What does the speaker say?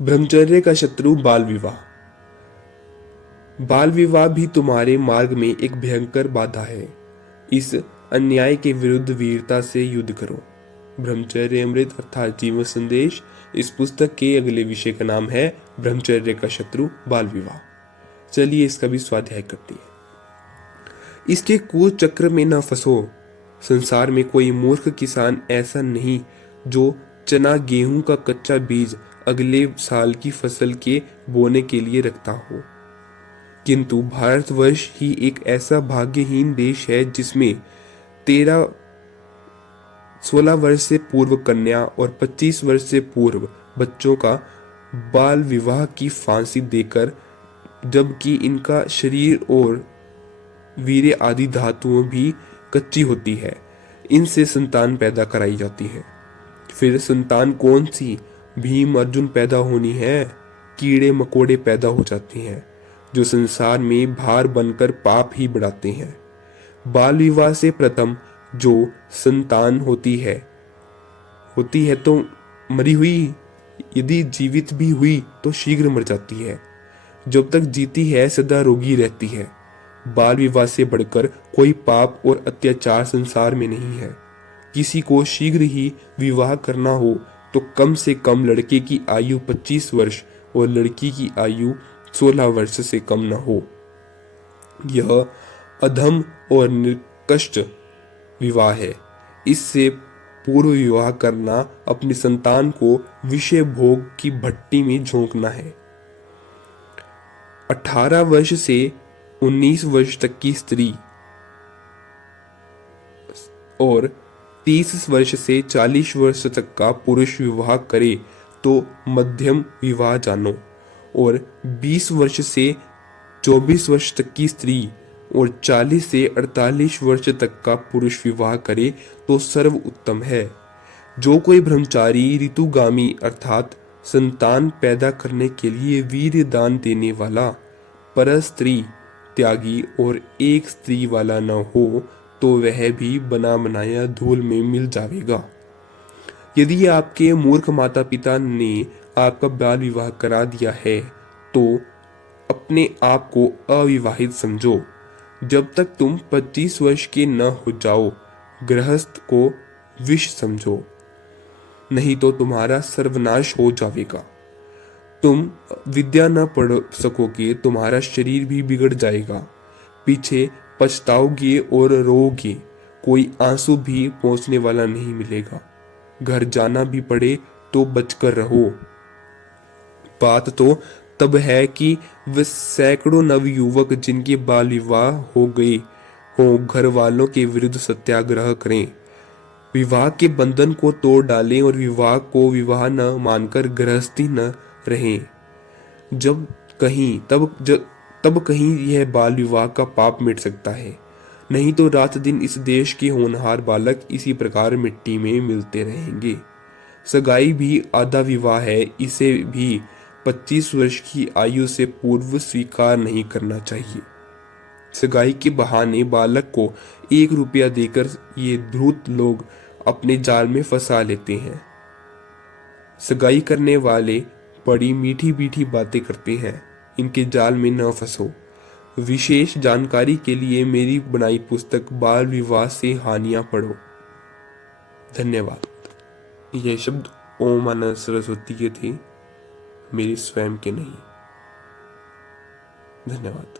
ब्रह्मचर्य का शत्रु बाल विवाह। बाल विवाह भी तुम्हारे मार्ग में एक भयंकर बाधा है। इस अन्याय के विरुद्ध वीरता से युद्ध करो। ब्रह्मचर्य अमृत अर्थात जीवन संदेश। इस पुस्तक के अगले विषय का नाम है ब्रह्मचर्य का शत्रु बाल विवाह। चलिए इसका भी स्वाध्याय करते हैं। इसके कुचक्र में न फंसो। संसार में कोई मूर्ख किसान ऐसा नहीं जो चना गेहूं का कच्चा बीज अगले साल की फसल के बोने के लिए रखता हो। किंतु भारतवर्ष ही एक ऐसा भाग्यहीन देश है जिसमें 16 वर्ष से पूर्व कन्या और 25 वर्ष से पूर्व बच्चों का बाल विवाह की फांसी देकर, जबकि इनका शरीर और वीर्य आदि धातुओं भी कच्ची होती है, इनसे संतान पैदा कराई जाती है। फिर संतान कौन सी भीम अर्जुन पैदा होनी है, कीड़े मकोड़े पैदा हो जाते हैं जो संसार में भार बनकर पाप ही बढ़ाते हैं। बाल विवाह से प्रथम जो संतान होती है तो मरी हुई, यदि जीवित भी हुई तो शीघ्र मर जाती है। जब तक जीती है सदा रोगी रहती है। बाल विवाह से बढ़कर कोई पाप और अत्याचार संसार में नहीं है। किसी को शीघ्र ही विवाह करना हो तो कम से कम लड़के की आयु 25 वर्ष और लड़की की आयु 16 वर्ष से कम न हो। यह अधम और निकृष्ट विवाह है। इससे पूर्व विवाह करना अपनी संतान को विषय भोग की भट्टी में झोंकना है। 18 वर्ष से 19 वर्ष तक की स्त्री और 30 वर्ष से 40 वर्ष तक का पुरुष विवाह करे तो मध्यम विवाह जानो, और 20 वर्ष से 24 वर्ष तक की स्त्री और 40 से 48 वर्ष तक का पुरुष विवाह करे तो सर्व उत्तम है। जो कोई ब्रह्मचारी ऋतुगामी अर्थात संतान पैदा करने के लिए वीर्य दान देने वाला, पर स्त्री त्यागी और एक स्त्री वाला न हो तो वह भी बना बनाया धूल में मिल जाएगा। यदि आपके मूर्ख माता पिता ने आपका बाल विवाह करा दिया है तो अपने आप को अविवाहित समझो जब तक तुम 25 वर्ष के न हो जाओ। गृहस्थ को विष समझो, नहीं तो तुम्हारा सर्वनाश हो जाएगा। तुम विद्या न पढ़ सकोगे, तुम्हारा शरीर भी बिगड़ जाएगा। पीछे पछताओगे और रोओगे, कोई आंसू भी पहुंचने वाला नहीं मिलेगा। घर जाना भी पड़े तो बचकर रहो। बात तो तब है कि वे सैकड़ों नवयुवक जिनके बाल विवाह हो गए हो घर वालों के विरुद्ध सत्याग्रह करें, विवाह के बंधन को तोड़ डालें और विवाह को विवाह न मानकर गृहस्थी न रहें। तब कहीं यह बाल विवाह का पाप मिट सकता है, नहीं तो रात दिन इस देश के होनहार बालक इसी प्रकार मिट्टी में मिलते रहेंगे। सगाई भी आधा विवाह है, इसे भी 25 वर्ष की आयु से पूर्व स्वीकार नहीं करना चाहिए। सगाई के बहाने बालक को 1 रुपया देकर ये धूर्त लोग अपने जाल में फंसा लेते हैं। सगाई करने वाले बड़ी मीठी मीठी बातें करते हैं, इनके जाल में न फंसो। विशेष जानकारी के लिए मेरी बनाई पुस्तक बाल विवाह से हानियां पढ़ो। धन्यवाद। यह शब्द ओम आनंद सरस्वती के थे, मेरे स्वयं के नहीं। धन्यवाद।